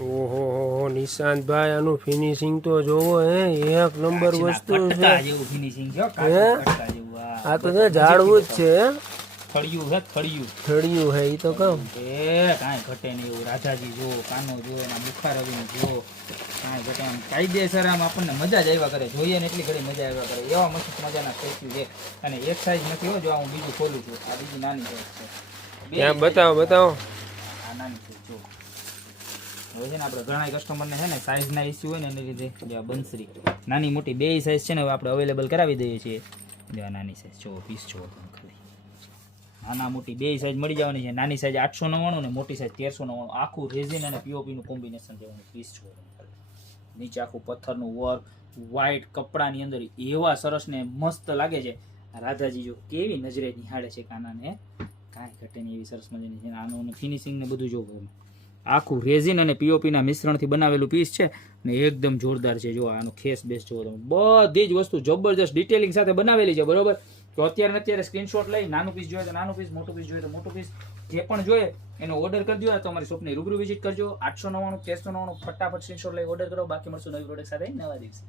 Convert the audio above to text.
ઓહો નિશાંતભાઈ આનું ફિનિશિંગ તો જોવો હે એક નંબર વસ્તુ છે જેવું ફિનિશિંગ છે આ તો છે ઝાડવું જ છે થળિયું હે થળિયું હે ઈ તો કહું કાંઈ ઘટે નહીં એવું રાધાજી જો કાનો જો એના બુખાર રવિને જો કાંઈ ઘટે આમ કાયદેસર આમ આપણને મજા જ આવ્યા કરે જોઈએ ને એટલી ઘડી મજા આવ્યા કરે એવા મસ્ત મજાના સ્ટેચ્યુ છે અને એક સાઈઝ નથી હો જો હું બીજું ખોલું છું આ બીજી નાની સાઈઝ છે ત્યાં બતાવો આ નાની છે જો હવે છે ને આપણે ઘણા કસ્ટમરને છે ને સાઈઝના ઇસ્યુ હોય ને એની લીધે જો બંસરી નાની મોટી બે સાઈઝ છે ને હવે આપણે અવેલેબલ કરાવી દઈએ છીએ જો આ નાની સાઈઝ જો પીસ જો ખાલી નાના મોટી બે સાઈઝ મળી જવાની છે નાની સાઈઝ 899 ને મોટી સાઈઝ 1399 આખું રેઝિન અને પીઓપીનું કોમ્બિનેશન જેવાનું પીસ છો નીચે આખું પથ્થરનું વર્ક વ્હાઈટ કપડાની અંદર એવા સરસ ને મસ્ત લાગે છે રાધાજી જો કેવી નજરે નિહાળે છે કાનાને કાંઈ ઘટે નહીં એવી સરસ મજાની છે આનું ફિનિશિંગ ને બધું જો આખું રેઝિન અને પીઓપીના મિશ્રણથી બનાવેલું પીસ છે ને એકદમ જોરદાર છે જો આનો ખેસ બેસ જો તમે બધી જ વસ્તુ જબરજસ્ત ડિટેલિંગ સાથે બનાવેલી છે બરોબર તો અત્યારે સ્ક્રીનશોટ લઈ નાનું પીસ જોઈએ તો નાનું પીસ મોટું પીસ જોઈએ તો મોટું પીસ જે પણ જોઈએ એનો ઓર્ડર કરી દો તો અમારી શોપની રૂબરૂ વિઝિટ કરજો 899 1399 ફટાફટ સ્ક્રીનશોટ લઈ ઓર્ડર કરો બાકી મળશું નવી પ્રોડક્ટ સાથે નવા દિવસે